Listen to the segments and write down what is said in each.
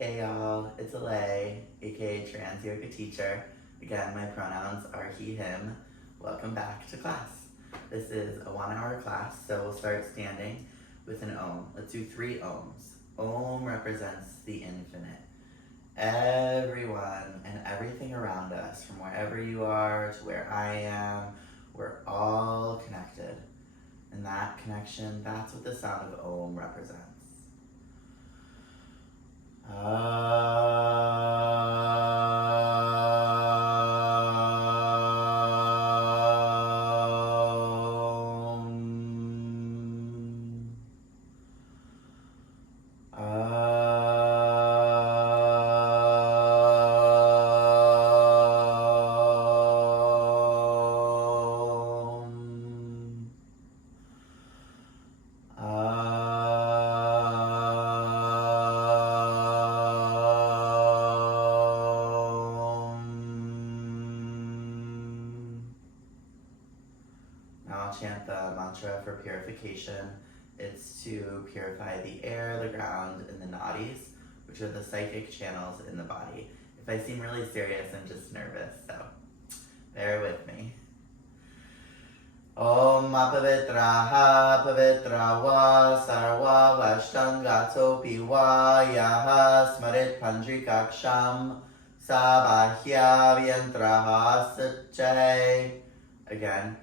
Hey y'all, it's Alay, aka Trans Yoga Teacher. Again, my pronouns are he, him. Welcome back to class. This is a 1 hour class, so we'll start standing with an Om. Let's do 3 Oms. Om represents the infinite. Everyone and everything around us, from wherever you are to where I am, we're all connected. And that connection, that's what the sound of Om represents. Now I'll chant the mantra for purification. It's to purify the air, the ground, and the nadis, which are the psychic channels in the body. If I seem really serious, I'm just nervous, so bear with me. Om apavitraha pavitra va sarva vashtangatopi va yaha smarit pandrikaksham sabahya vyantraha satchay. Again.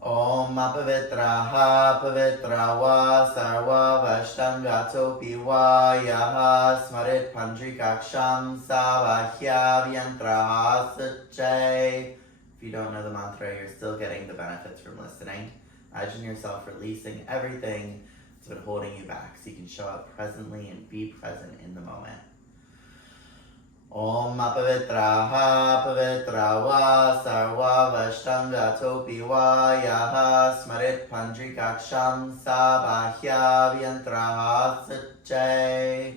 Om apavitraha pavitra va sarva vashtangatopi va yaha smarit pandrikaksham sabahya vyantraha satchay. If you don't know the mantra, you're still getting the benefits from listening. Imagine yourself releasing everything that's been holding you back so you can show up presently and be present in the moment. Om apavitraha pavitra va sarva vashtangatopi va yaha smarit pandrikaksham sabahya vyantraha satchay.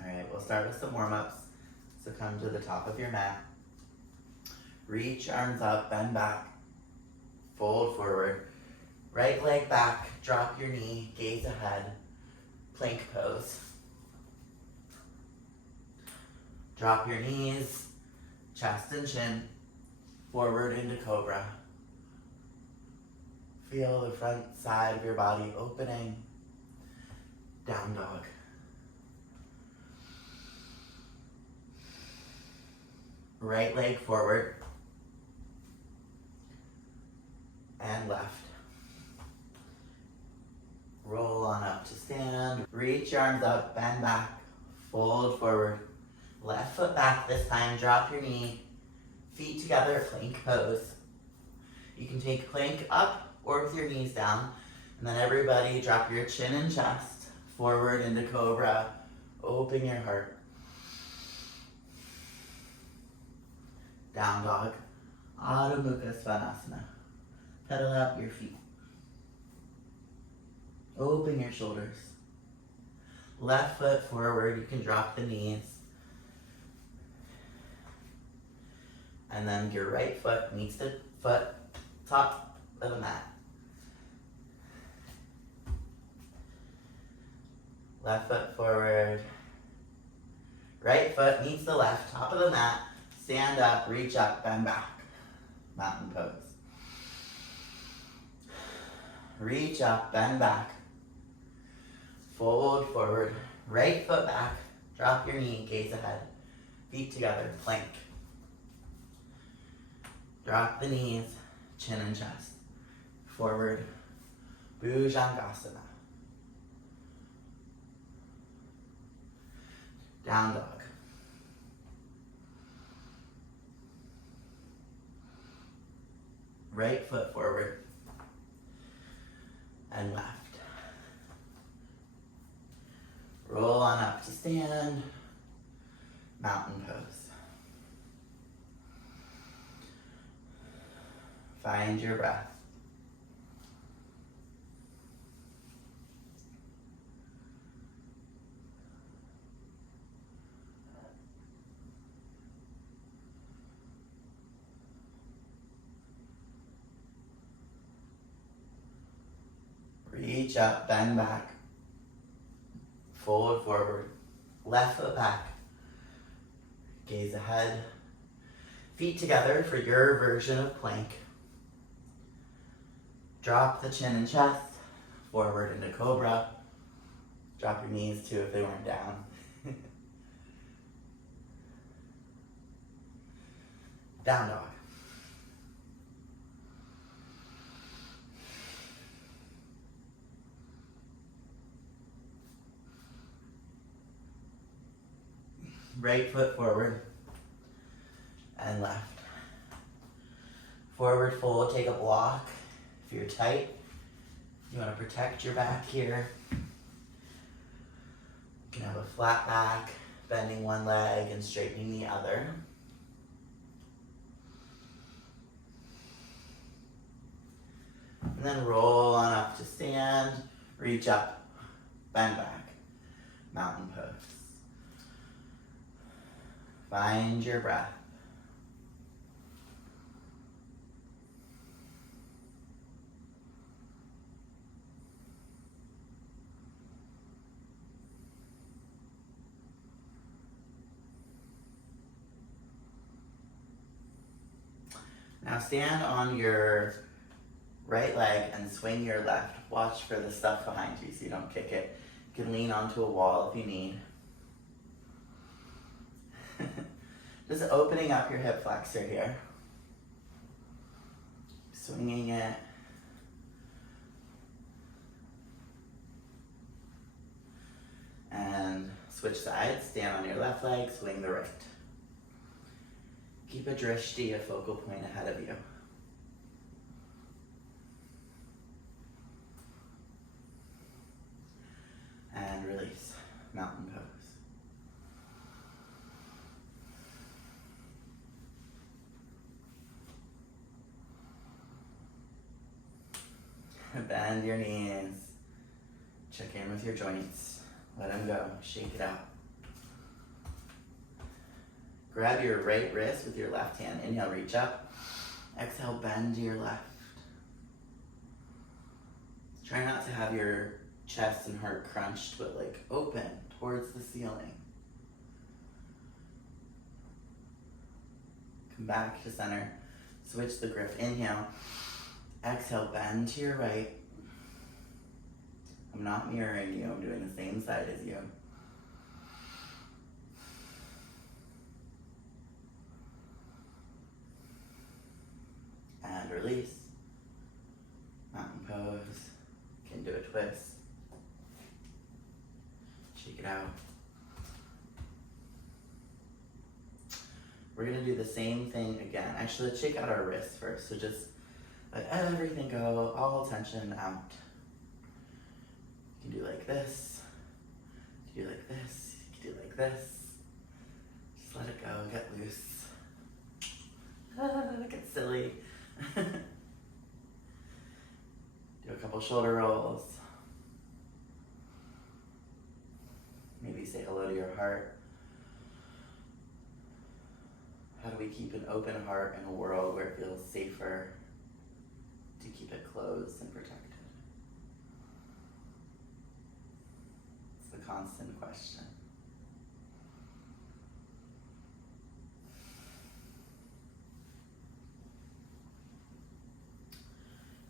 Alright, we'll start with some warm-ups. So come to the top of your mat. Reach arms up, bend back, fold forward. Right leg back, drop your knee, gaze ahead. Plank pose. Drop your knees, chest and chin, forward into cobra. Feel the front side of your body opening. Down dog. Right leg forward and left. Roll on up to stand. Reach your arms up, bend back, fold forward. Left foot back this time, drop your knee. Feet together, plank pose. You can take plank up or with your knees down. And then everybody drop your chin and chest forward into cobra. Open your heart. Down dog. Adho Mukha Svanasana. Pedal up your feet. Open your shoulders. Left foot forward, you can drop the knees. And then your right foot meets the foot, top of the mat. Left foot forward. Right foot meets the left, top of the mat. Stand up, reach up, bend back. Mountain pose. Reach up, bend back. Fold forward. Right foot back. Drop your knee, gaze ahead. Feet together, plank. Drop the knees, chin and chest. Forward. Bhujangasana. Down dog. Right foot forward and left. Roll on up to stand, mountain pose. Find your breath. reach up, bend back, fold forward, left foot back, gaze ahead, feet together for your version of plank. Drop the chin and chest, forward into cobra. Drop your knees too if they weren't down. Down dog. Right foot forward and left. Forward fold, take a block. If you're tight, you want to protect your back here. You can have a flat back, bending one leg and straightening the other. And then roll on up to stand, reach up, bend back, mountain pose. Find your breath. Now stand on your right leg and swing your left. Watch for the stuff behind you so you don't kick it. You can lean onto a wall if you need. Just opening up your hip flexor here. Swinging it. And switch sides. Stand on your left leg, swing the right. Keep a drishti, a focal point ahead of you. And release, mountain pose. Bend your knees. Check in with your joints. Let them go, shake it out. Grab your right wrist with your left hand. Inhale, reach up. Exhale, bend to your left. Try not to have your chest and heart crunched, but like open towards the ceiling. Come back to center. Switch the grip. Inhale. Exhale, bend to your right. I'm not mirroring you. I'm doing the same side as you. And release. Mountain pose. Can do a twist. Shake it out. We're gonna do the same thing again. Actually, let's shake out our wrists first. So just let everything go, all tension out. You can do like this. You can do like this. You can do like this. Just let it go, get loose. Get silly. Do a couple shoulder rolls. Maybe say hello to your heart. How do we keep an open heart in a world where it feels safer to keep it closed and protected? It's the constant question.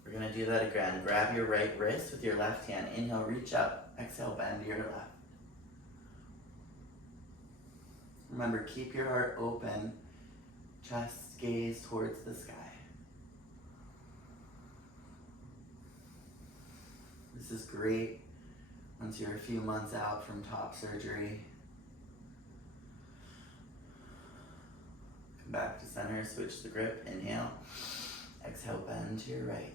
We're gonna do that again. Grab your right wrist with your left hand. Inhale, reach up. Exhale, bend to your left. Remember, keep your heart open. Chest gaze towards the sky. This is great once you're a few months out from top surgery. Come back to center, switch the grip. Inhale. Exhale, bend to your right.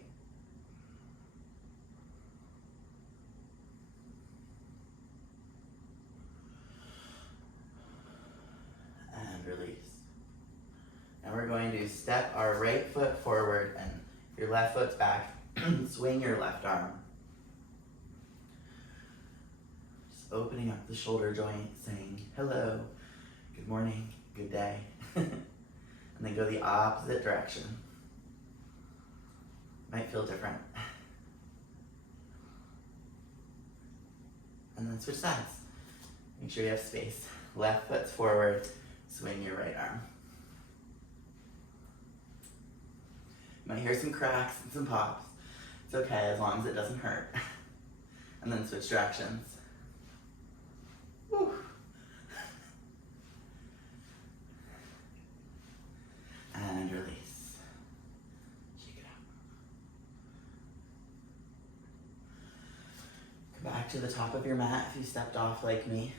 And release. Now we're going to step our right foot forward and your left foot's back. Swing your left arm. Just opening up the shoulder joint, saying hello, good morning, good day. And then go the opposite direction. Might feel different. And then switch sides. Make sure you have space. Left foot's forward, swing your right arm. You might hear some cracks and some pops. It's okay as long as it doesn't hurt. And then switch directions. Woo. And release. Shake it out. Come back to the top of your mat if you stepped off like me.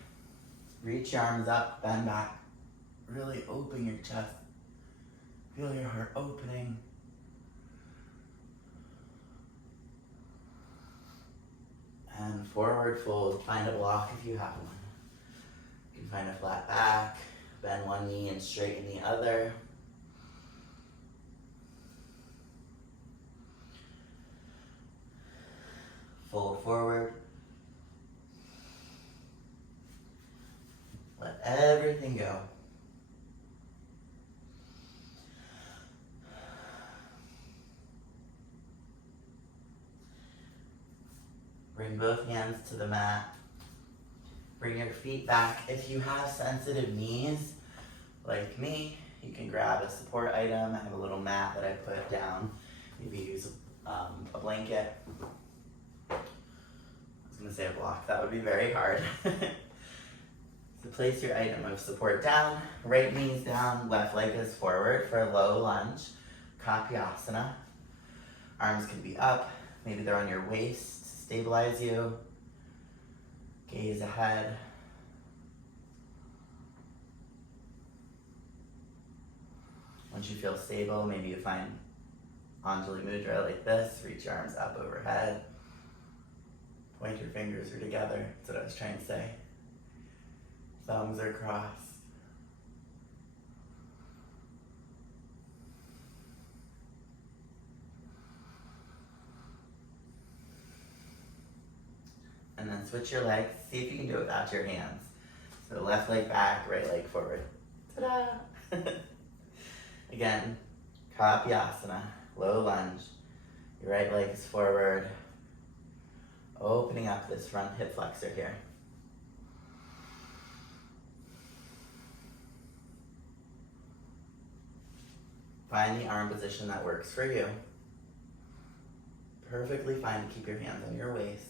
Reach your arms up, bend back. Really open your chest. Feel your heart opening. And forward fold, find a block if you have one. You can find a flat back, bend one knee and straighten the other. Fold forward. Let everything go. Bring both hands to the mat. Bring your feet back. If you have sensitive knees, like me, you can grab a support item. I have a little mat that I put down. Maybe use a blanket. I was gonna say a block, that would be very hard. So place your item of support down, right knee's down, left leg is forward for a low lunge, Kapiasana. Arms can be up, maybe they're on your waist to stabilize you. Gaze ahead. Once you feel stable, maybe you find Anjali Mudra like this, reach your arms up overhead. Point your fingers are together, that's what I was trying to say. Thumbs are crossed. And then switch your legs. See if you can do it without your hands. So left leg back, right leg forward. Ta-da! Again, Kapiasana, low lunge. Your right leg is forward. Opening up this front hip flexor here. Find the arm position that works for you. Perfectly fine to keep your hands on your waist.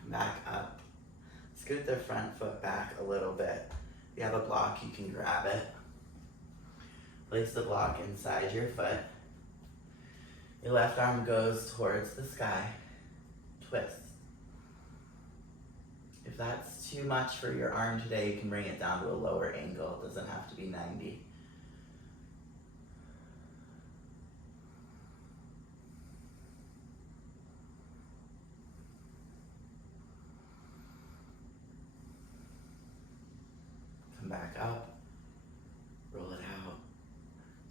Come back up. Scoot the front foot back a little bit. If you have a block, you can grab it. Place the block inside your foot. Your left arm goes towards the sky. Twist. If that's too much for your arm today, you can bring it down to a lower angle. It doesn't have to be 90. Come back up. Roll it out.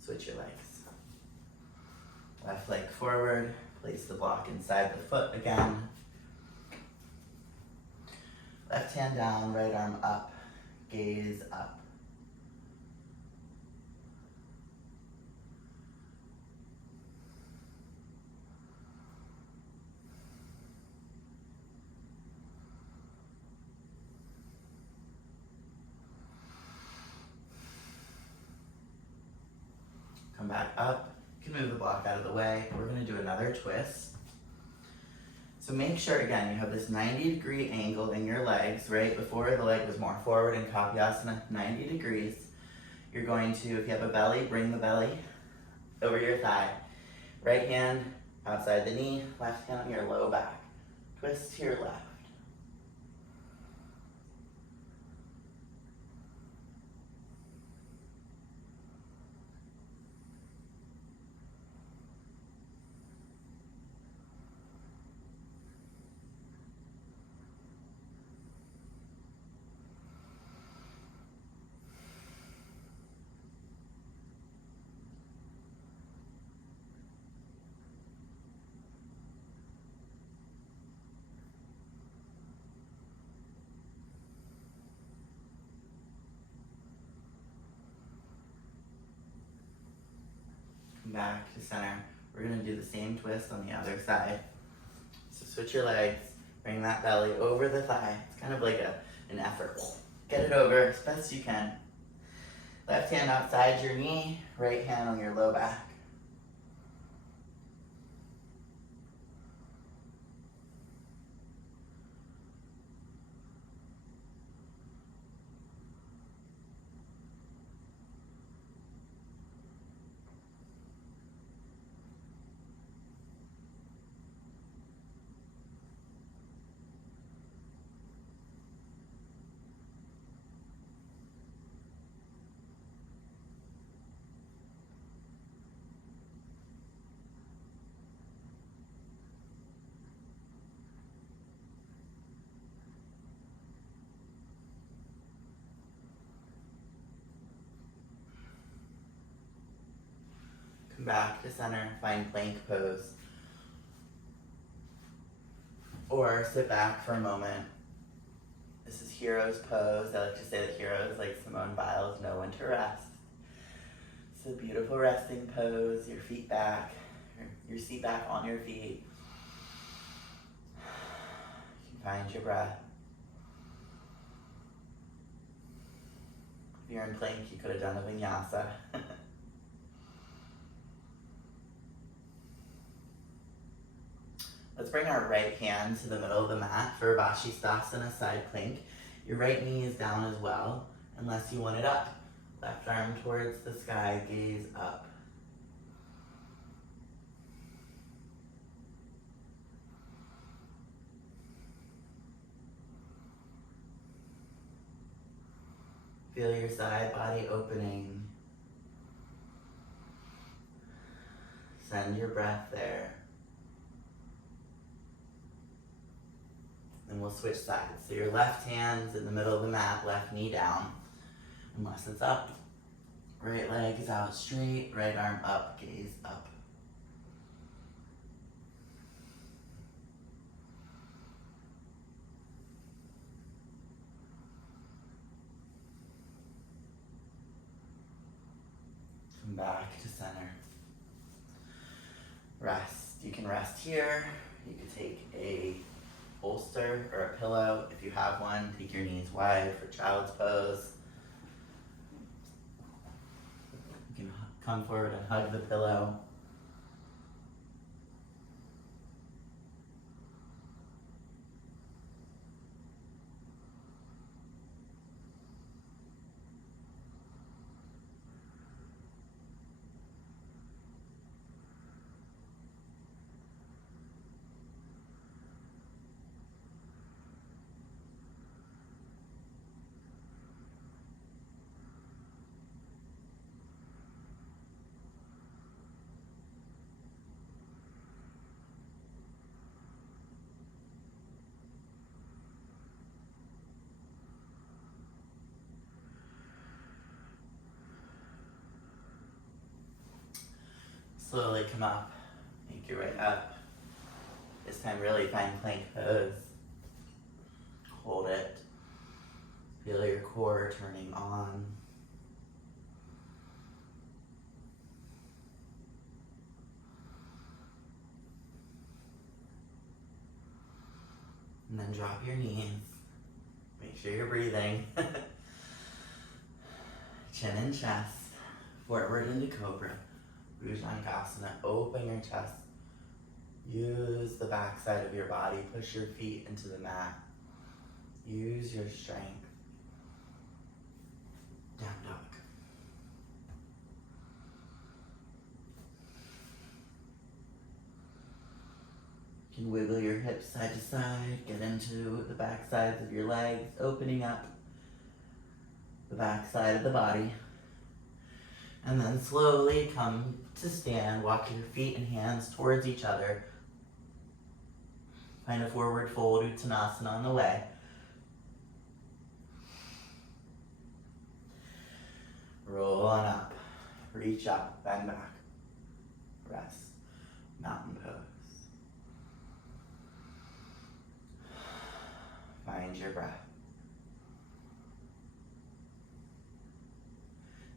Switch your legs. Left leg forward. Place the block inside the foot again. Left hand down, right arm up. Gaze up. Come back up. You can move the block out of the way. We're going to do another twist. So make sure, again, you have this 90-degree angle in your legs, right? Before the leg was more forward in Kapiasana, 90 degrees. You're going to, if you have a belly, bring the belly over your thigh. Right hand outside the knee, left hand on your low back. Twist to your left. Come back to center. We're gonna do the same twist on the other side. So switch your legs, bring that belly over the thigh. It's kind of like an effort. Get it over as best you can. Left hand outside your knee, right hand on your low back. Come back to center, find plank pose. Or sit back for a moment. This is hero's pose. I like to say that heroes like Simone Biles know when to rest. It's a beautiful resting pose, your feet back, your seat back on your feet. You can find your breath. If you're in plank, you could have done a vinyasa. Let's bring our right hand to the middle of the mat for Vashisthasana side plank. Your right knee is down as well, unless you want it up. Left arm towards the sky, gaze up. Feel your side body opening. Send your breath there. Then we'll switch sides. So your left hand's in the middle of the mat, left knee down, unless it's up. Right leg is out straight, right arm up, gaze up. Come back to center. Rest. You can rest here. You can take a bolster or a pillow if you have one. Take your knees wide for child's pose. You can come forward and hug the pillow. Slowly come up, make your way up. This time really find plank pose. Hold it. Feel your core turning on. And then drop your knees. Make sure you're breathing. Chin and chest. Forward into cobra. Bhujangasana, open your chest. Use the back side of your body. Push your feet into the mat. Use your strength. Down dog. You can wiggle your hips side to side. Get into the back sides of your legs, opening up the back side of the body. And then slowly come to stand. Walk your feet and hands towards each other. Find a forward fold Uttanasana on the way. Roll on up. Reach up, bend back. Rest. Mountain pose. Find your breath.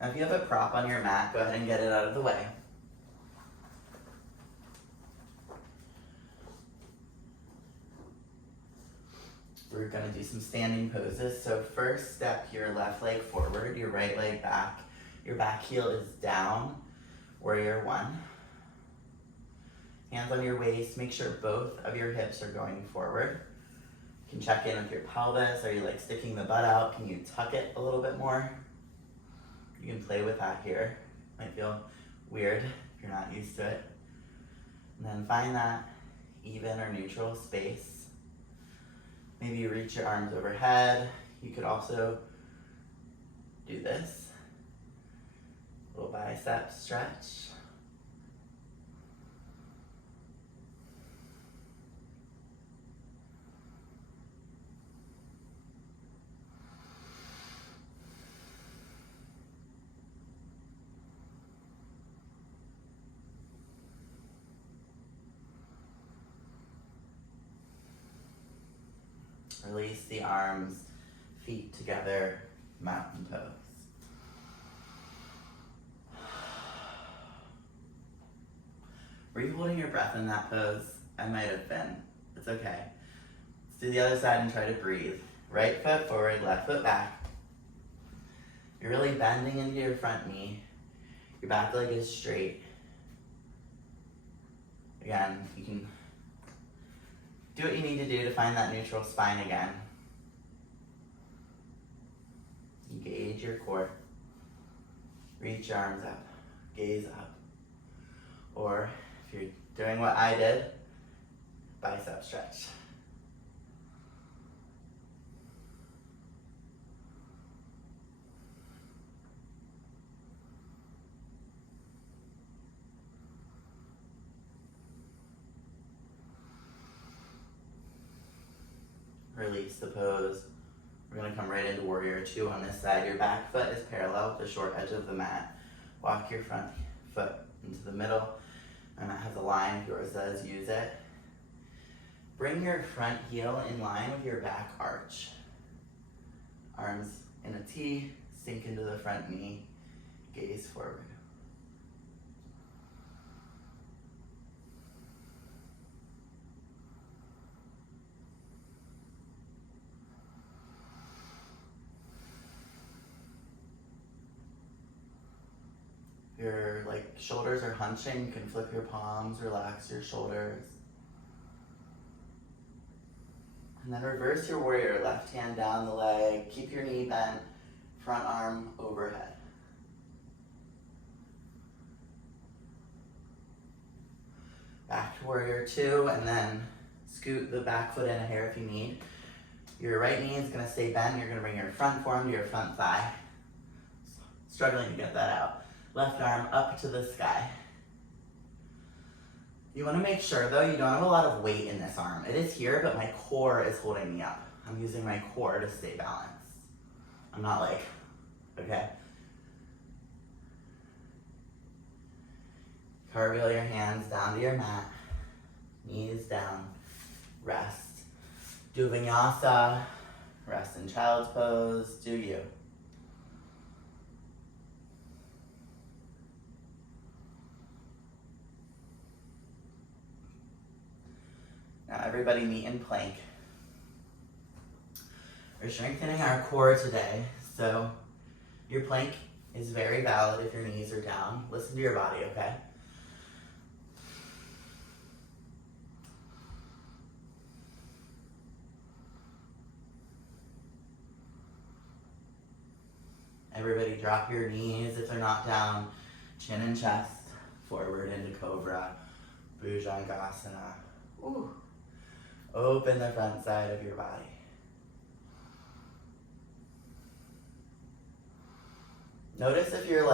Now if you have a prop on your mat, go ahead and get it out of the way. gonna do some standing poses. So first step your left leg forward, your right leg back. Your back heel is down, warrior one. Hands on your waist, make sure both of your hips are going forward. You can check in with your pelvis. Are you like sticking the butt out? Can you tuck it a little bit more? You can play with that here. Might feel weird if you're not used to it. And then find that even or neutral space. Maybe you reach your arms overhead. You could also do this. Little bicep stretch. Release the arms, feet together, mountain pose. Were you holding your breath in that pose? I might have been. It's okay. Let's do the other side and try to breathe. Right foot forward, left foot back. You're really bending into your front knee. Your back leg is straight. Again, you can do what you need to do to find that neutral spine again. Engage your core. Reach your arms up. Gaze up. Or if you're doing what I did, bicep stretch. Release the pose. We're gonna come right into warrior two on this side. Your back foot is parallel with the short edge of the mat. Walk your front foot into the middle. My mat has a line, if yours does, use it. Bring your front heel in line with your back arch. Arms in a T, sink into the front knee, gaze forward. Your shoulders are hunching, you can flip your palms, relax your shoulders. And then reverse your warrior, left hand down the leg, keep your knee bent, front arm overhead. Back to warrior two, and then scoot the back foot in a hair if you need. Your right knee is gonna stay bent, you're gonna bring your front forearm to your front thigh. Struggling to get that out. Left arm up to the sky. You want to make sure though you don't have a lot of weight in this arm. It is here, but my core is holding me up. I'm using my core to stay balanced. I'm not okay. Cartwheel your hands down to your mat. Knees down. Rest. Do vinyasa. Rest in child's pose. Do you. Now everybody meet in plank. We're strengthening our core today, so your plank is very valid if your knees are down. Listen to your body, okay? Everybody drop your knees if they're not down. Chin and chest, forward into Cobra, Bhujangasana. Ooh. Open the front side of your body. Notice if you're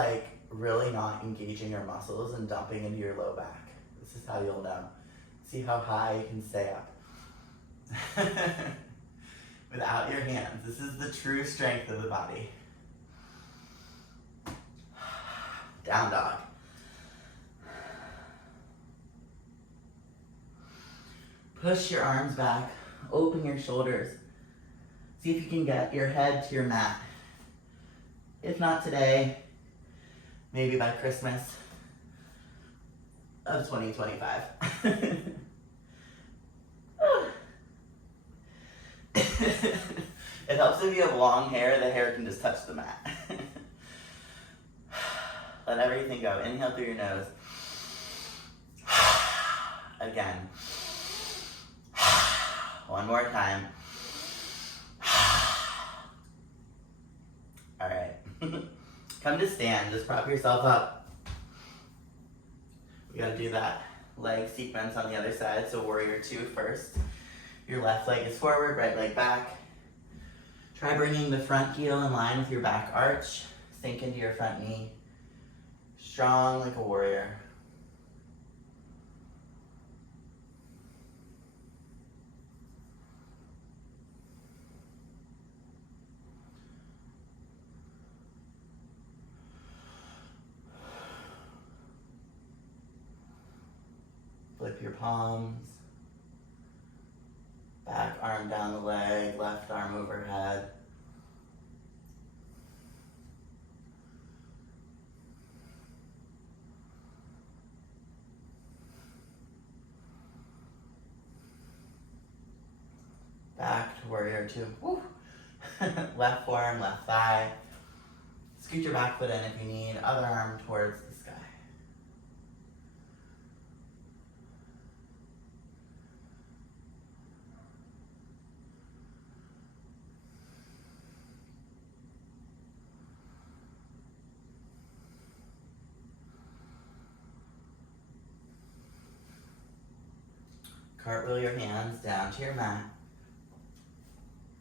really not engaging your muscles and dumping into your low back. This is how you'll know. See how high you can stay up. Without your hands. This is the true strength of the body. Down dog. Push your arms back, open your shoulders. See if you can get your head to your mat. If not today, maybe by Christmas of 2025. It helps if you have long hair, the hair can just touch the mat. Let everything go. Inhale through your nose. Again. One more time. All right. Come to stand. Just prop yourself up. We gotta do that leg sequence on the other side. So warrior two first. Your left leg is forward, right leg back. Try bringing the front heel in line with your back arch. Sink into your front knee. Strong like a warrior. Flip your palms. Back arm down the leg, left arm overhead. Back to warrior two. Woo. Left forearm, left thigh. Scoot your back foot in if you need. Other arm towards the sky. Cartwheel your hands down to your mat.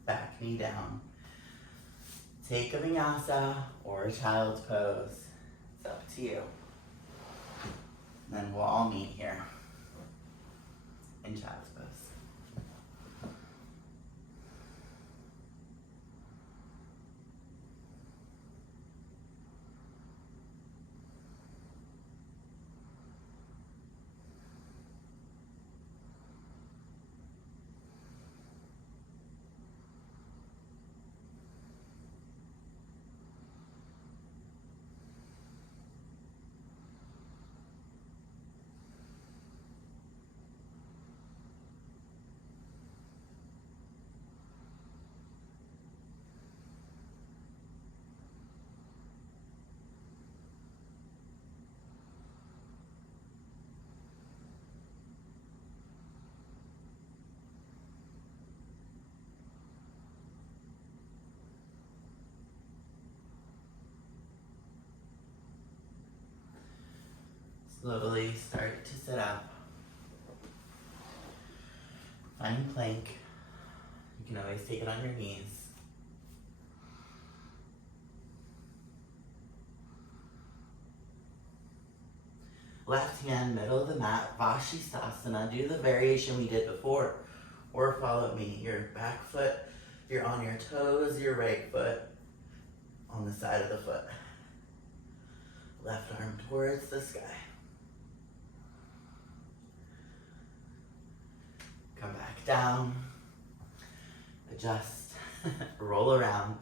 Back knee down. Take a vinyasa or a child's pose. It's up to you. And then we'll all meet here in child's pose. Slowly start to sit up. Find plank. You can always take it on your knees. Left hand, middle of the mat, Vashisthasana. Do the variation we did before. Or follow me. Your back foot, you're on your toes, your right foot on the side of the foot. Left arm towards the sky. Come back down, adjust, roll around.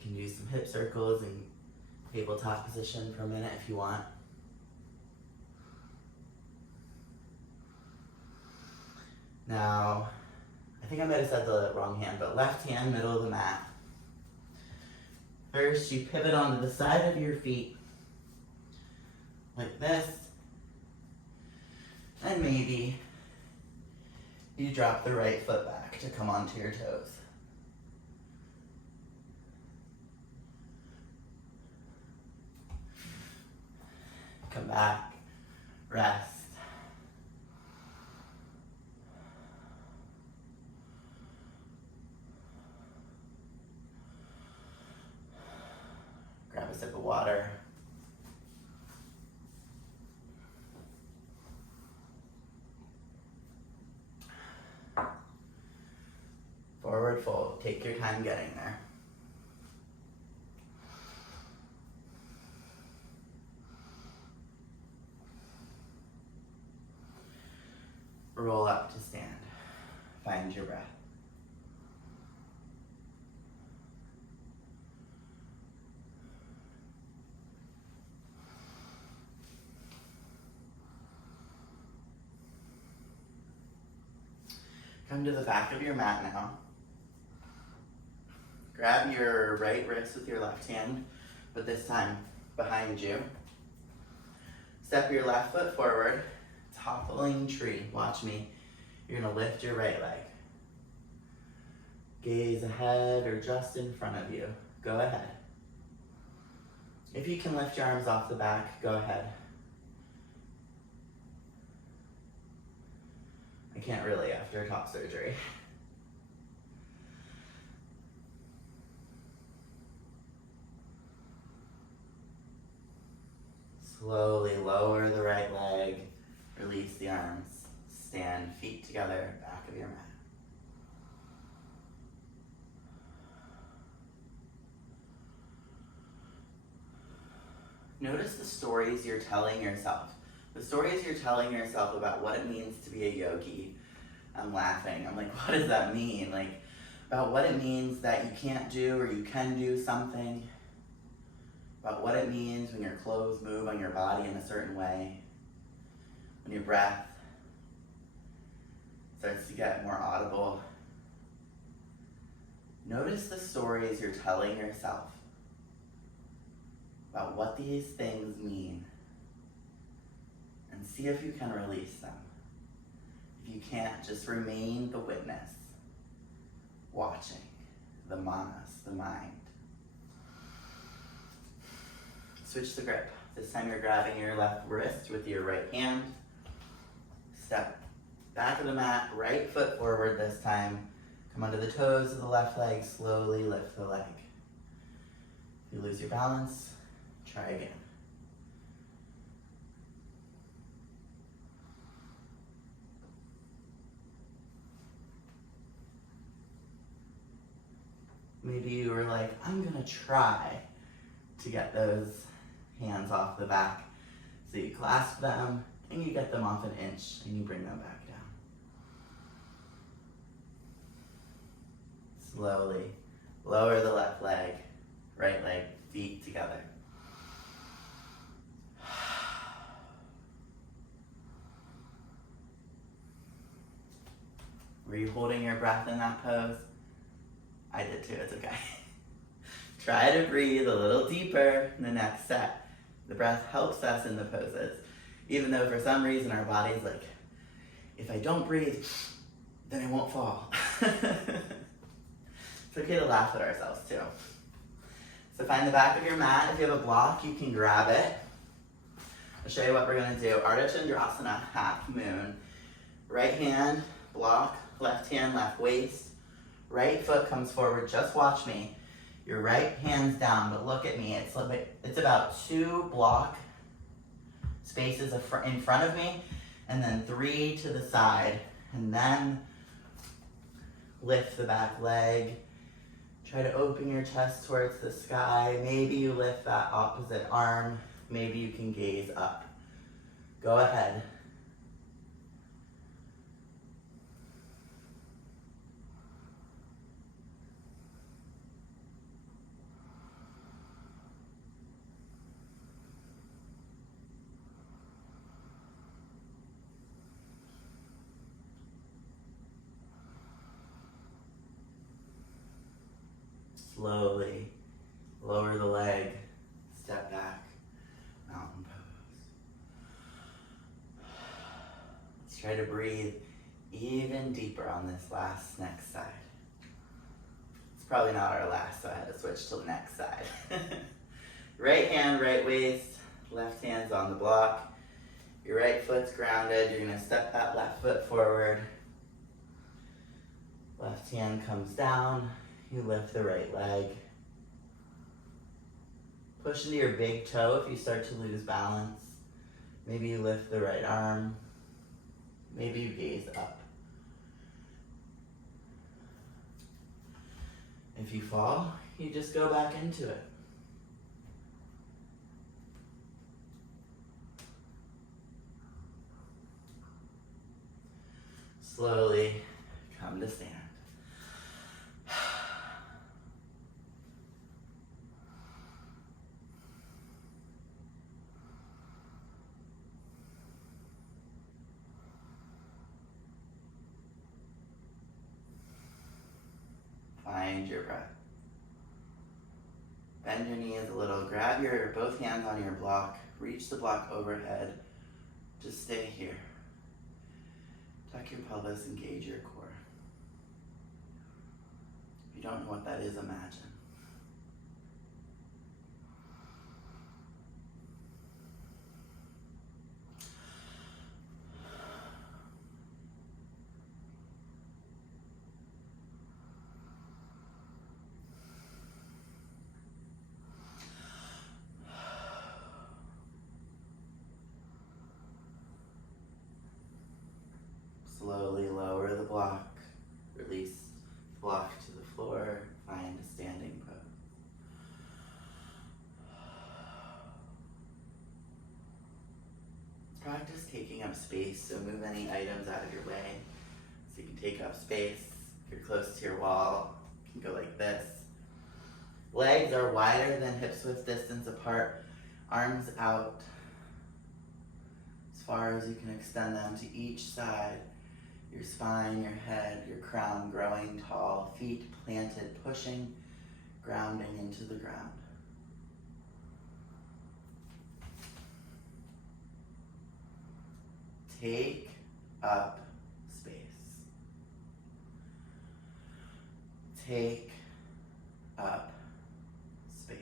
You can do some hip circles and tabletop position for a minute if you want. Now, I think I might have said the wrong hand, but left hand, middle of the mat. First, you pivot onto the side of your feet, like this. And maybe you drop the right foot back to come onto your toes. Come back, rest. Grab a sip of water. Forward fold. Take your time getting there. Roll up to stand. Find your breath. Come to the back of your mat now. grab your right wrist with your left hand, but this time behind you. Step your left foot forward, toppling tree. Watch me. You're gonna lift your right leg. Gaze ahead or just in front of you. Go ahead. If you can lift your arms off the back, go ahead. I can't really after top surgery. Slowly lower the right leg, release the arms. Stand feet together, back of your mat. Notice the stories you're telling yourself. The stories you're telling yourself about what it means to be a yogi. I'm laughing. I'm like, what does that mean? Like, about what it means that you can't do or you can do something. About what it means when your clothes move on your body in a certain way. When your breath starts to get more audible. Notice the stories you're telling yourself about what these things mean, and see if you can release them. If you can't, just remain the witness, watching the manas, the mind. Switch the grip. This time you're grabbing your left wrist with your right hand. Step back of the mat, right foot forward this time. Come onto the toes of the left leg, slowly lift the leg. If you lose your balance, try again. Maybe you were like, I'm gonna try to get those hands off the back. So you clasp them and you get them off an inch and you bring them back down. Slowly lower the left leg, right leg, feet together. Were you holding your breath in that pose? I did too, it's okay. Try to breathe a little deeper in the next set. The breath helps us in the poses. Even though for some reason our body's like, if I don't breathe, then I won't fall. It's okay to laugh at ourselves too. So find the back of your mat. If you have a block, you can grab it. I'll show you what we're gonna do. Ardha Chandrasana, half moon. Right hand, block, left hand, left waist. Right foot comes forward, just watch me. Your right hand's down, but look at me. It's about 2 block spaces in front of me, and then 3 to the side. And then lift the back leg. Try to open your chest towards the sky. Maybe you lift that opposite arm. Maybe you can gaze up. Go ahead. Slowly lower the leg, step back, mountain pose. Let's try to breathe even deeper on this next side. It's probably not our last, so I had to switch to the next side. Right hand, right waist, left hand's on the block. Your right foot's grounded. You're gonna step that left foot forward. Left hand comes down. You lift the right leg. Push into your big toe if you start to lose balance. Maybe you lift the right arm. Maybe you gaze up. If you fall, you just go back into it. Slowly come to stand. Find your breath. Bend your knees a little. Grab your both hands on your block. Reach the block overhead. Just stay here. Tuck your pelvis, engage your core. If you don't know what that is, imagine. Slowly lower the block. Release the block to the floor. Find a standing pose. Practice taking up space, so move any items out of your way. So you can take up space. If you're close to your wall, you can go like this. Legs are wider than hips width distance apart. Arms out as far as you can extend them to each side. Your spine, your head, your crown growing tall, feet planted, pushing, grounding into the ground. Take up space. Take up space.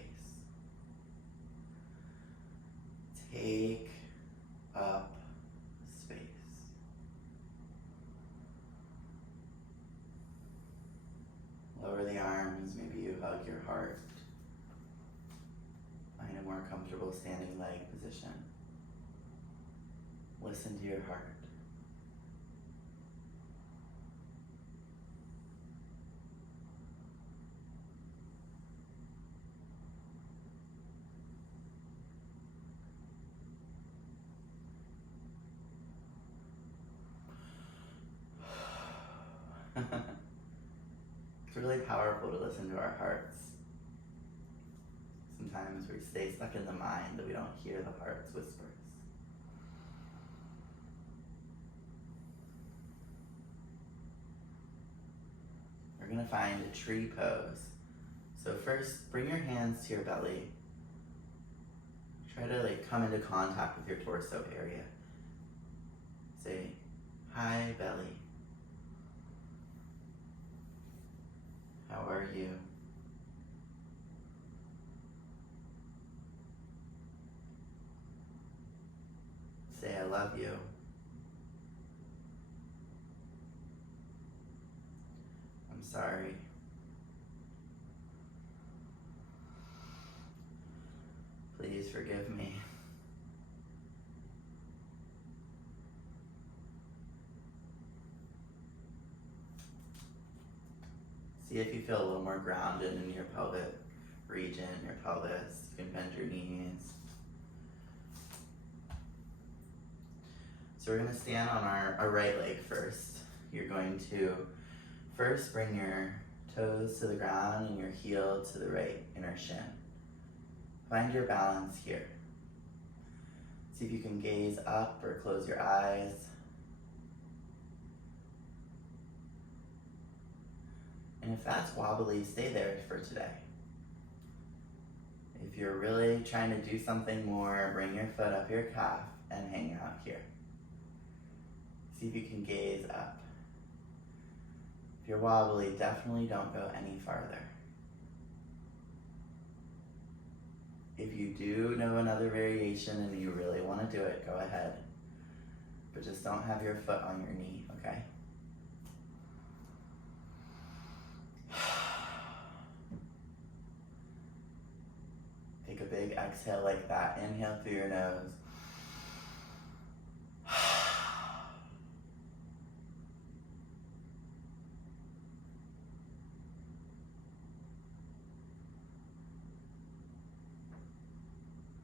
Take up space. Lower the arms, maybe you hug your heart. Find a more comfortable standing leg position. Listen to your heart. It's really powerful to listen to our hearts. Sometimes we stay stuck in the mind that we don't hear the heart's whispers. We're gonna find a tree pose. So first, bring your hands to your belly. Try to come into contact with your torso area. Say, hi belly. How are you? Say, I love you. I'm sorry. Please forgive me. See if you feel a little more grounded in your pelvic region, your pelvis. You can bend your knees. So we're gonna stand on our right leg first. You're going to first bring your toes to the ground and your heel to the right inner shin. Find your balance here. See if you can gaze up or close your eyes. And if that's wobbly, stay there for today. If you're really trying to do something more, bring your foot up your calf and hang out here. See if you can gaze up. If you're wobbly, definitely don't go any farther. If you do know another variation and you really want to do it, go ahead. But just don't have your foot on your knee, okay? Take a big exhale like that. Inhale through your nose.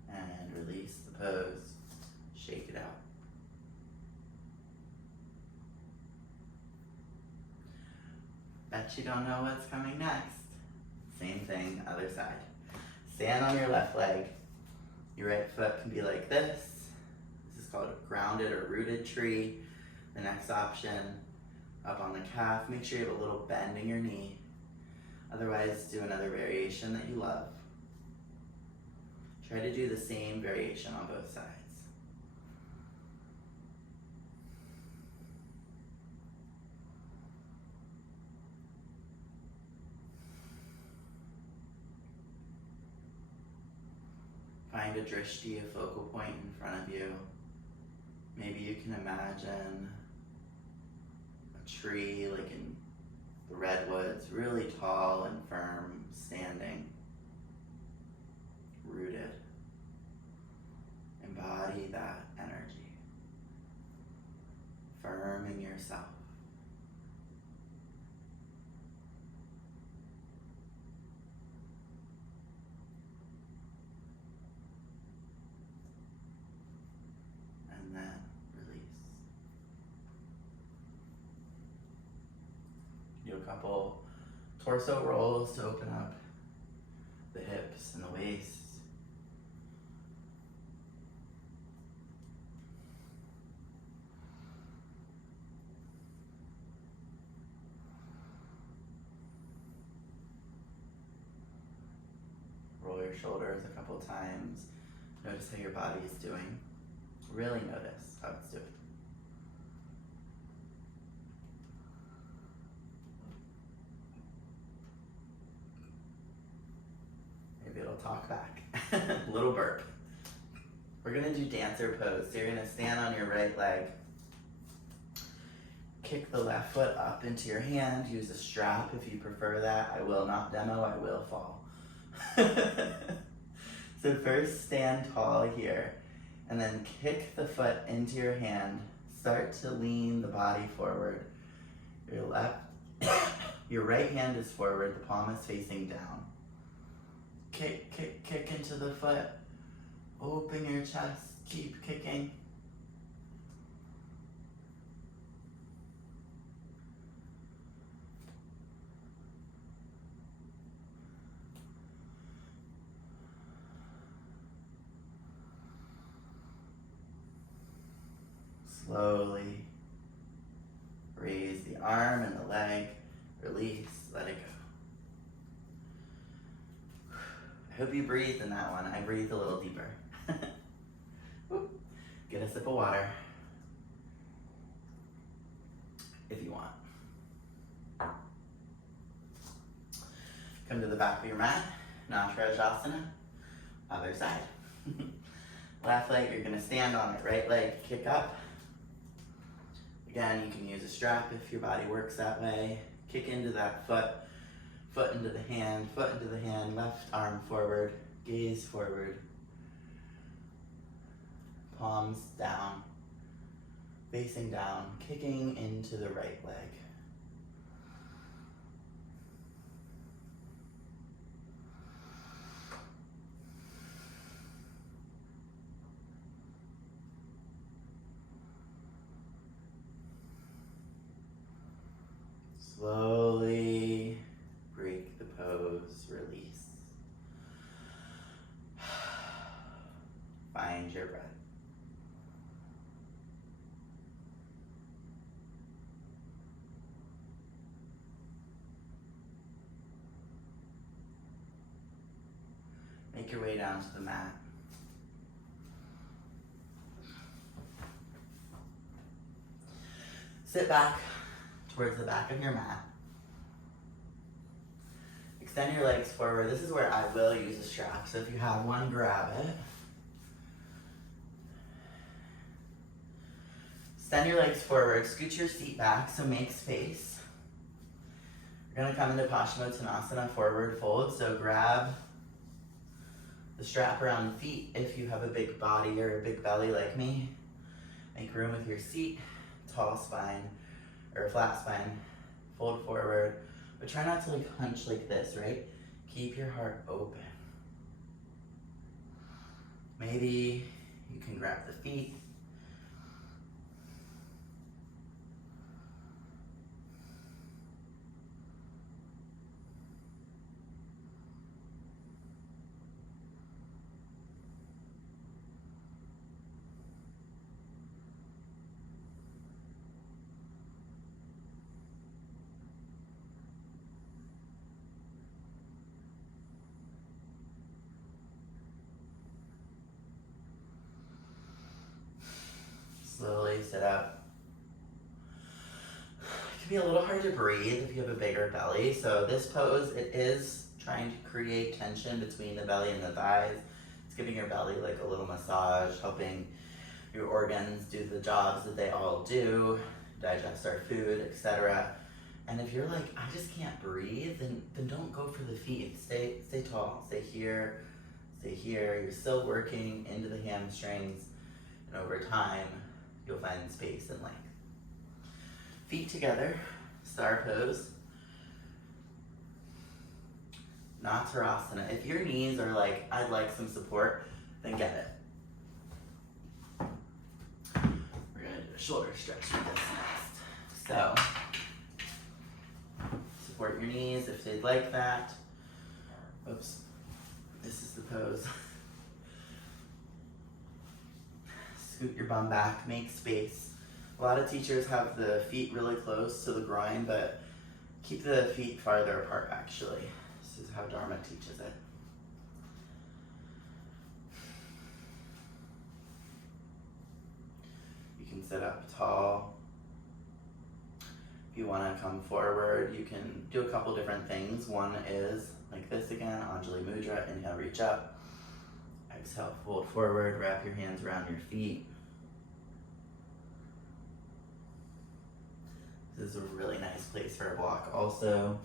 And release the pose. Shake it out. Bet you don't know what's coming next. Same thing, other side. Stand on your left leg. Your right foot can be like this. This is called a grounded or rooted tree. The next option, up on the calf. Make sure you have a little bend in your knee. Otherwise, do another variation that you love. Try to do the same variation on both sides. Find a drishti, a focal point in front of you. Maybe you can imagine a tree like in the redwoods, really tall and firm, standing, rooted. Embody that energy. Firm in yourself. And then release. Do a couple torso rolls to open up the hips and the waist. Roll your shoulders a couple times. Notice how your body is doing. Really notice how it's doing. Maybe it'll talk back. Little burp. We're gonna do dancer pose. So you're gonna stand on your right leg. Kick the left foot up into your hand. Use a strap if you prefer that. I will not demo, I will fall. So first stand tall here, and then kick the foot into your hand. Start to lean the body forward. Your right hand is forward, the palm is facing down. Kick, kick, kick into the foot. Open your chest, keep kicking. Slowly raise the arm and the leg, release, let it go. I hope you breathed in that one. I breathed a little deeper. Get a sip of water if you want. Come to the back of your mat, Natarajasana, other side. Left leg, you're gonna stand on it, right leg, kick up. Again, you can use a strap if your body works that way. Kick into that foot, foot into the hand, left arm forward, gaze forward. Palms down, facing down, kicking into the right leg. Slowly break the pose, release. Find your breath. Make your way down to the mat. Sit back towards the back of your mat. Extend your legs forward. This is where I will use a strap, so if you have one, grab it. Extend your legs forward, scoot your seat back, so make space. You're gonna come into Paschimottanasana, forward fold, so grab the strap around the feet if you have a big body or a big belly like me. Make room with your seat, tall spine, or flat spine, fold forward, but try not to like hunch like this, right? Keep your heart open. Maybe you can grab the feet. fully sit up. It can be a little hard to breathe if you have a bigger belly. So this pose, it is trying to create tension between the belly and the thighs. It's giving your belly like a little massage, helping your organs do the jobs that they all do, digest our food, etc. And if you're like, I just can't breathe, then don't go for the feet. Stay tall, stay here. You're still working into the hamstrings, and over time, you'll find space and length. Feet together, star pose. Natarasana. If your knees are like, I'd like some support, then get it. We're gonna do a shoulder stretch for this next. So, support your knees if they'd like that. Oops. This is the pose. Scoot your bum back, make space. A lot of teachers have the feet really close to the groin, but keep the feet farther apart actually. This is how Dharma teaches it. You can sit up tall. If you want to come forward, you can do a couple different things. One is like this again, Anjali Mudra. Inhale, reach up. Exhale, fold forward, wrap your hands around your feet. This is a really nice place for a block also.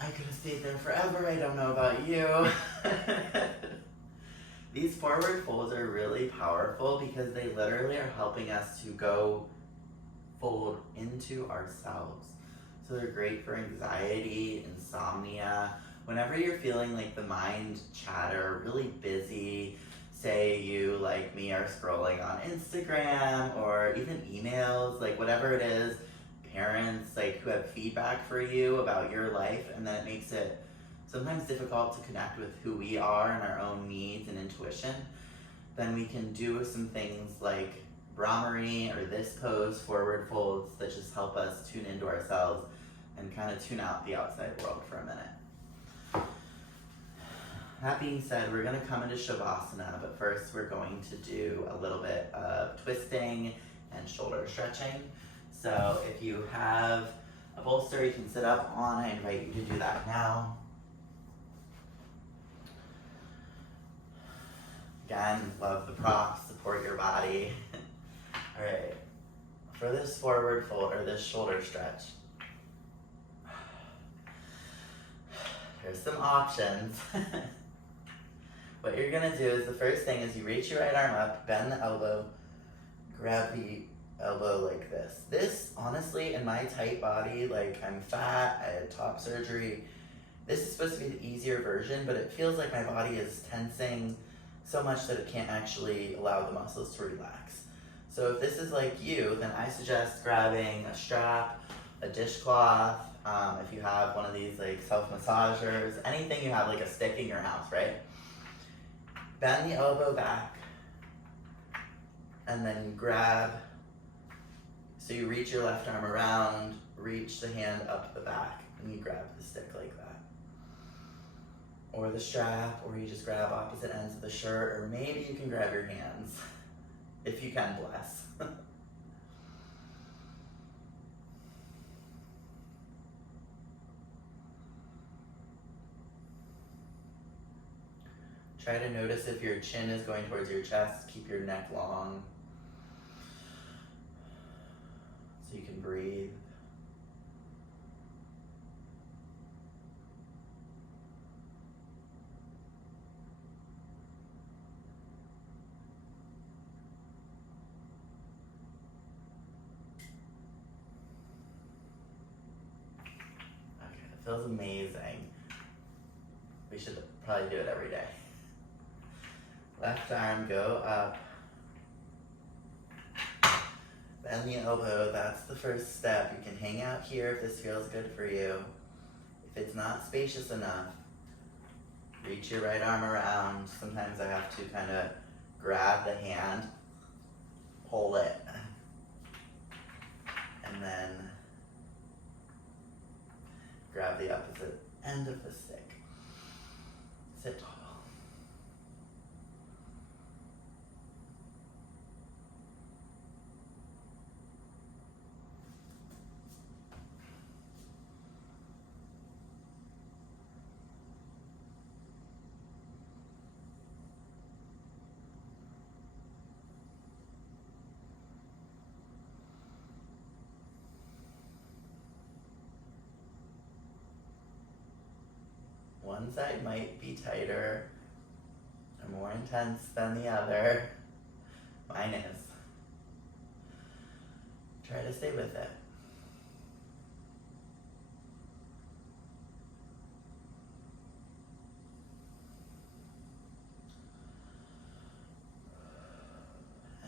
I could have stayed there forever, I don't know about you. These forward folds are really powerful because they literally are helping us to go fold into ourselves. So they're great for anxiety, insomnia. Whenever you're feeling like the mind chatter, really busy, say you, like me, are scrolling on Instagram or even emails, like whatever it is, parents like who have feedback for you about your life, and then it makes it sometimes difficult to connect with who we are and our own needs and intuition, then we can do some things like Brahmari or this pose, forward folds, that just help us tune into ourselves and kind of tune out the outside world for a minute. That being said, we're going to come into Shavasana, but first we're going to do a little bit of twisting and shoulder stretching. So if you have a bolster you can sit up on, I invite you to do that now. Again, love the props, support your body. All right, for this forward fold or this shoulder stretch, there's some options. What you're gonna do is the first thing is you reach your right arm up, bend the elbow, grab the elbow like this. This, honestly, in my tight body, like I'm fat, I had top surgery, this is supposed to be the easier version, but it feels like my body is tensing so much that it can't actually allow the muscles to relax. So if this is like you, then I suggest grabbing a strap, a dishcloth, if you have one of these like self-massagers, anything you have, like a stick in your house, right? Bend the elbow back, and then grab, so you reach your left arm around, reach the hand up the back, and you grab the stick like that. or the strap, or you just grab opposite ends of the shirt, or maybe you can grab your hands. If you can, bless. Try to notice if your chin is going towards your chest. Keep your neck long so you can breathe. Okay, it feels amazing. We should probably do it every day. Left arm, go up. Bend the elbow, that's the first step. You can hang out here if this feels good for you. If it's not spacious enough, reach your right arm around. Sometimes I have to kind of grab the hand, pull it, and then grab the opposite end of the stick. Sit tall. One side might be tighter or more intense than the other. Mine is. Try to stay with it.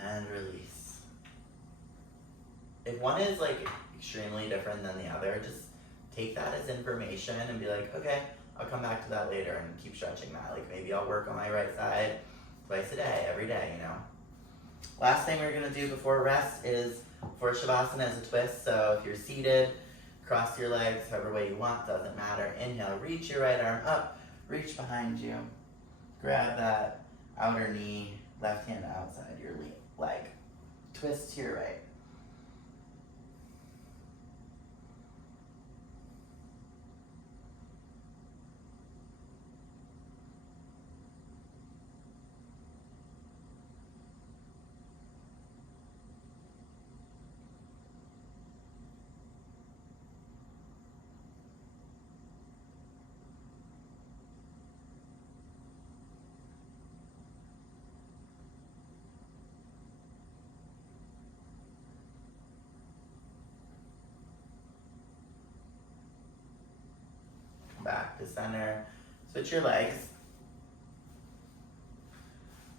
And release. If one is like extremely different than the other, just take that as information and be like, okay, I'll come back to that later and keep stretching that. Like maybe I'll work on my right side twice a day, every day, you know. Last thing we're gonna do before rest is for Shavasana is a twist. So if you're seated, cross your legs however way you want, doesn't matter. Inhale, reach your right arm up, reach behind you. Grab that outer knee, left hand outside your leg. Twist to your right. Back to center. Switch your legs.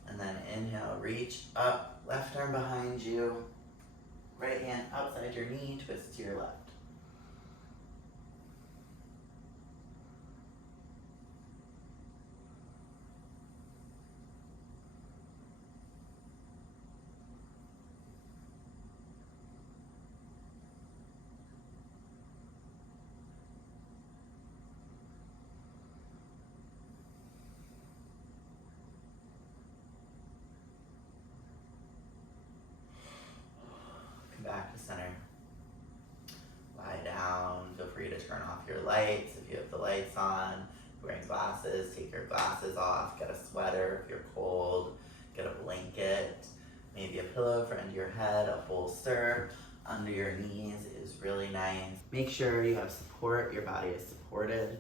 And then inhale, reach up, left arm behind you, right hand outside your knee, twist to your left. Back to center. Lie down. Feel free to turn off your lights if you have the lights on. If you're wearing glasses, take your glasses off. Get a sweater if you're cold. Get a blanket. Maybe a pillow for under your head. A bolster under your knees is really nice. Make sure you have support. Your body is supported.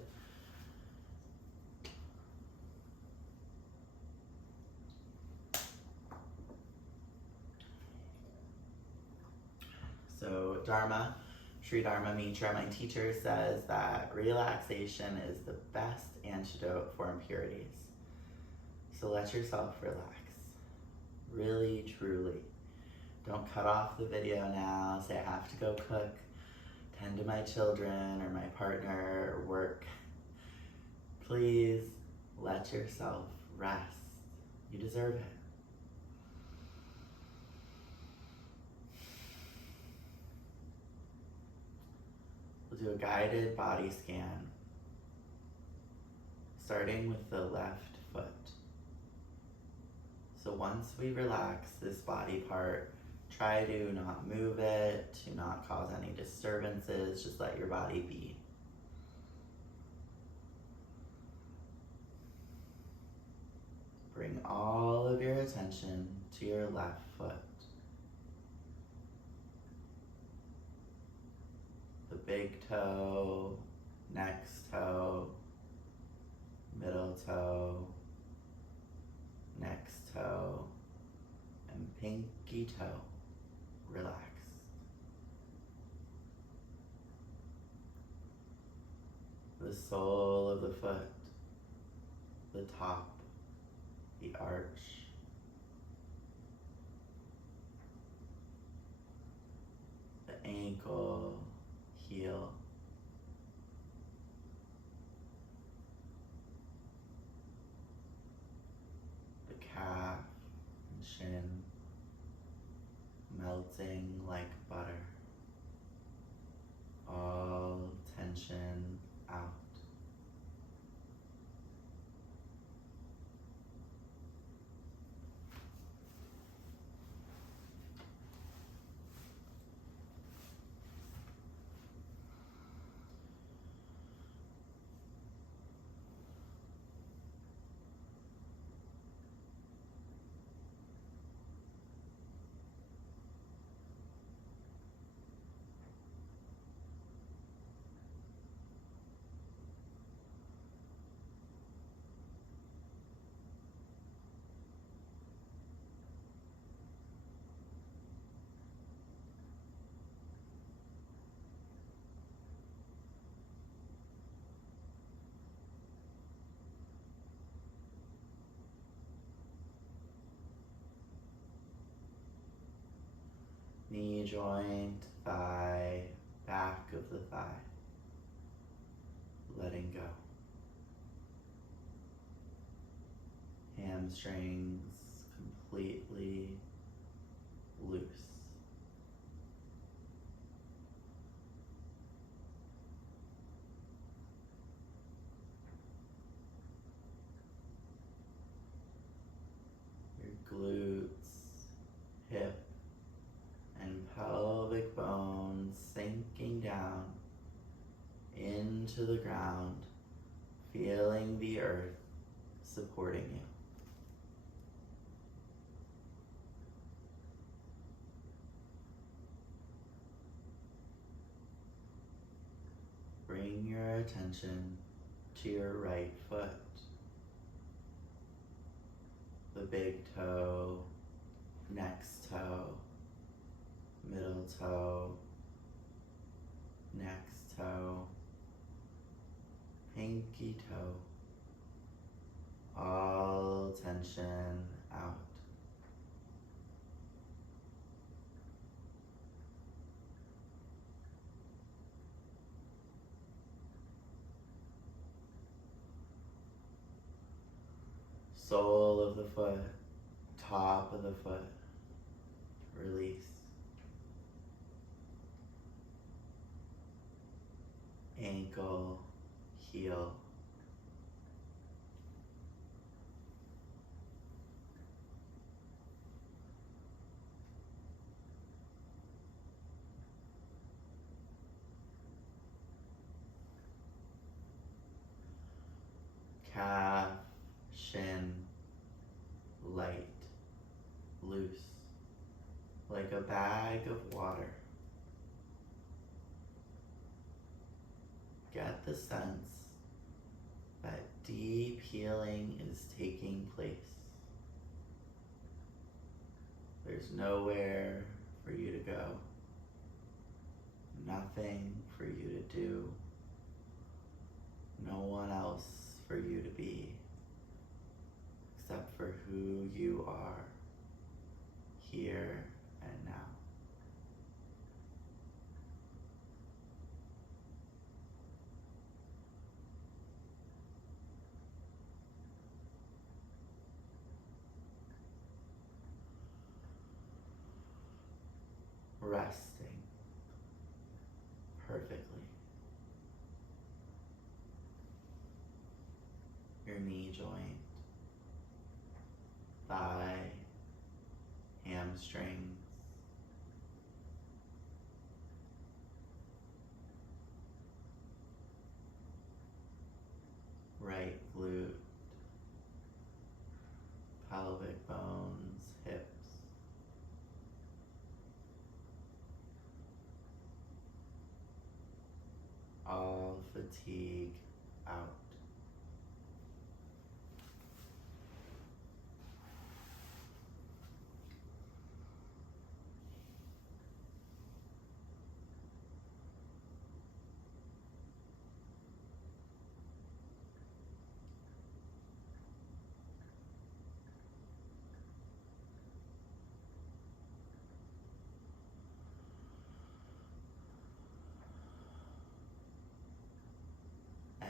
So Dharma, Sri Dharma Mitra, my teacher, says that relaxation is the best antidote for impurities. So let yourself relax. Really, truly. Don't cut off the video now, say I have to go cook, tend to my children or my partner or work. Please let yourself rest. You deserve it. We'll do a guided body scan. starting with the left foot. So once we relax this body part, try to not move it, to not cause any disturbances, just let your body be. Bring all of your attention to your left foot. The big toe, next toe, middle toe, next toe, and pinky toe. Relax. The sole of the foot, the top, the arch, the ankle, heel, the calf and shin, melting like butter, all tension out. Knee joint, thigh, back of the thigh, letting go. Hamstrings completely loose. Your glutes, hip, and pelvic bones sinking down into the ground, feeling the earth supporting you. Bring your attention to your right foot, the big toe, next toe, middle toe, next toe, pinky toe, all tension out. Sole of the foot, top of the foot, release. Ankle, heel. Calf, shin, light, loose, like a bag of water. Get the sense that deep healing is taking place. There's nowhere for you to go, nothing for you to do, no one else for you to be, except for who you are, here and now. Resting perfectly. knee joint, thigh, hamstrings, right glute, pelvic bones, hips, all fatigue out.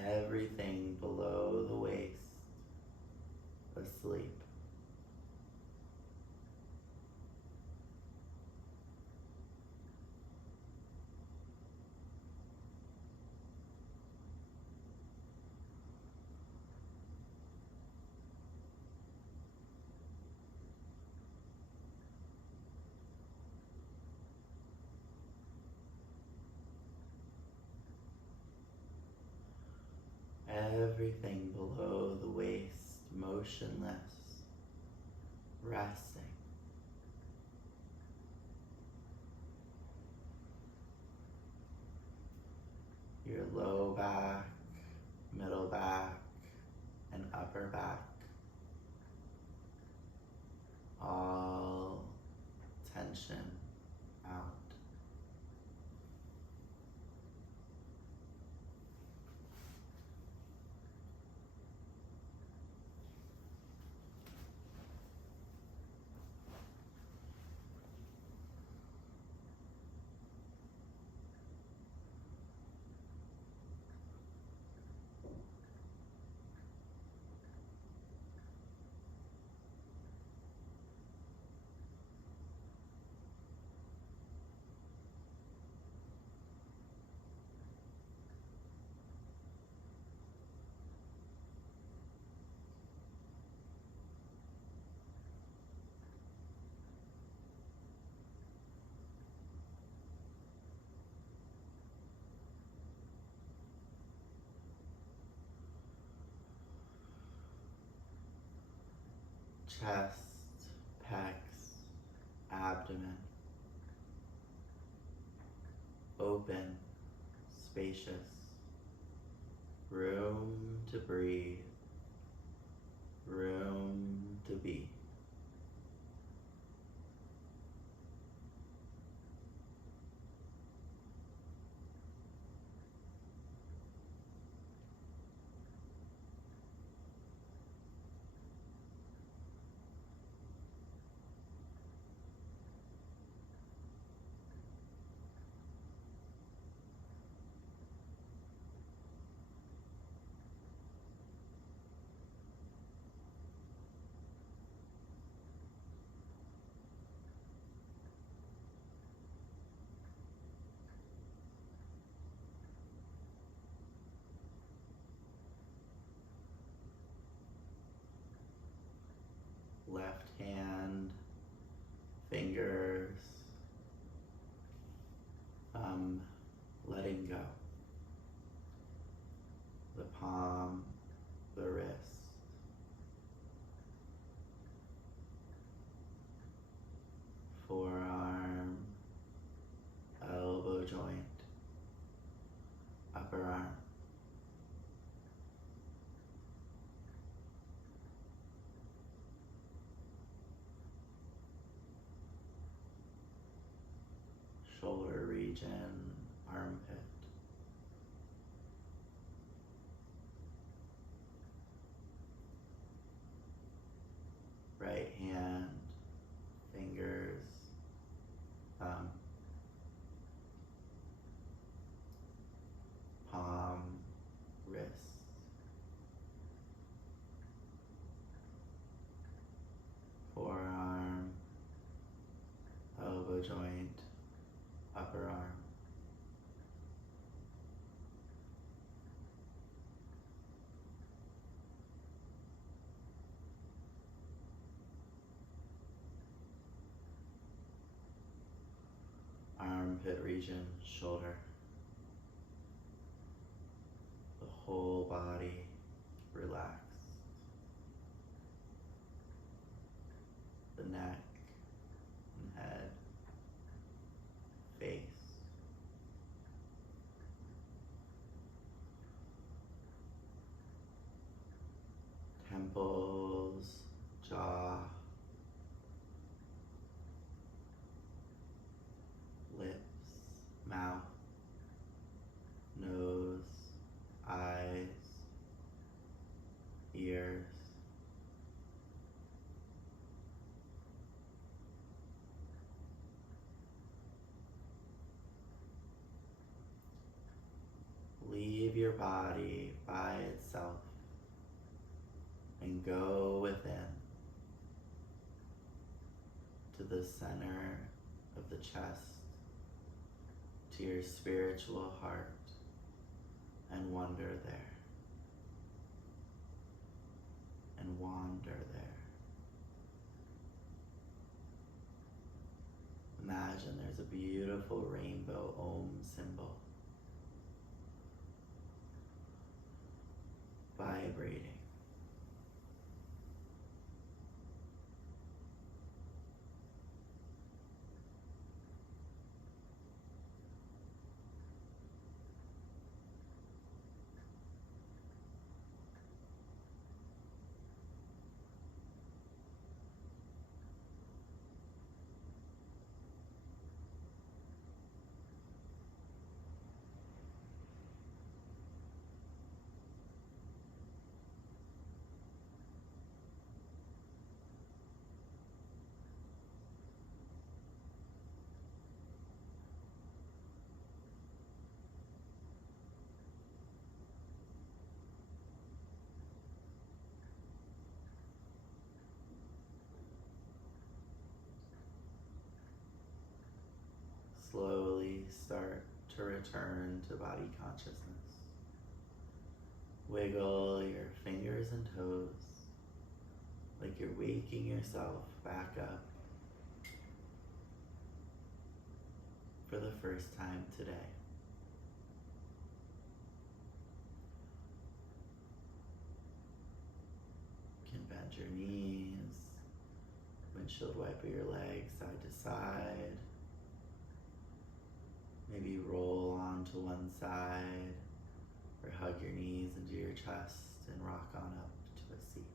Everything below the waist asleep. Everything below the waist motionless, resting. Your low back, middle back, and upper back, all tension out. Chest, pecs, abdomen, open, spacious, room to breathe, room to be. Left hand, fingers, letting go. The palm, the wrist, forearm, elbow joint, upper arm. Shoulder region, armpit. Right hand, fingers, thumb, palm, wrist, forearm, elbow joint, upper arm. armpit region, shoulder. The whole body relaxed. The neck and head, face. Temples, jaw, lips, mouth, nose, eyes, ears. Leave your body by itself and go within to the center of the chest, to your spiritual heart, and wander there, and wander there. Imagine there's a beautiful rainbow Om symbol vibrating. Slowly start to return to body consciousness. Wiggle your fingers and toes like you're waking yourself back up for the first time today. You can bend your knees, windshield wiper your legs side to side. Maybe roll onto one side or hug your knees into your chest and rock on up to a seat.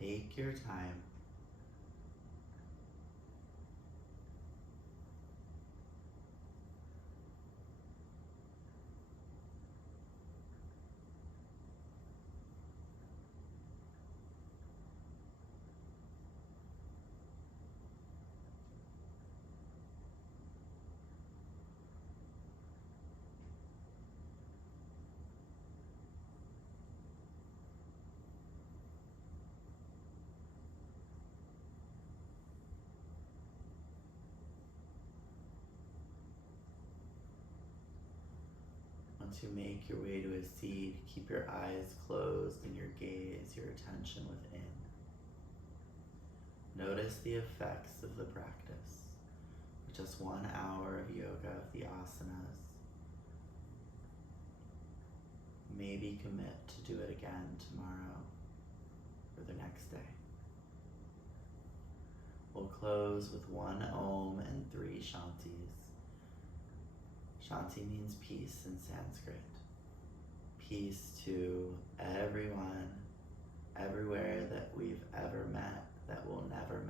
Take your time. Once you make your way to a seat, keep your eyes closed and your gaze, your attention within. Notice the effects of the practice. For just 1 hour of yoga of the asanas. Maybe commit to do it again tomorrow or the next day. We'll close with 1 Om and 3 Shantis. Shanti means peace in Sanskrit. Peace to everyone, everywhere that we've ever met, that we'll never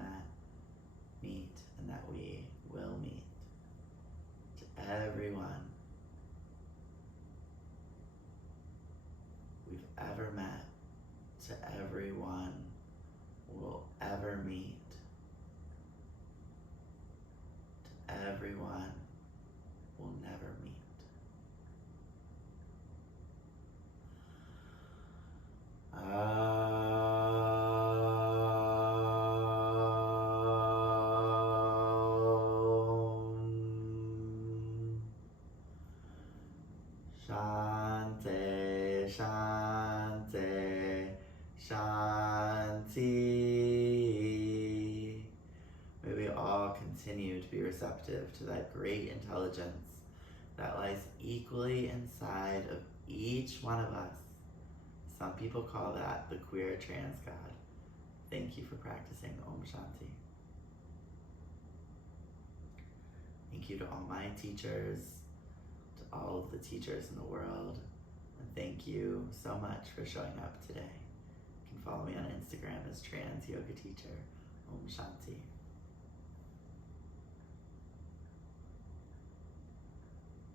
meet, and that we will meet. To everyone we've ever met, to everyone we'll ever meet, to everyone we'll never meet. Shante, Shante, Shanti. May we all continue to be receptive to that great intelligence that lies equally inside of each one of us. Some people call that the queer trans God. Thank you for practicing Om Shanti. Thank you to all my teachers, to all of the teachers in the world, and thank you so much for showing up today. You can follow me on Instagram as Trans Yoga Teacher. Om Shanti.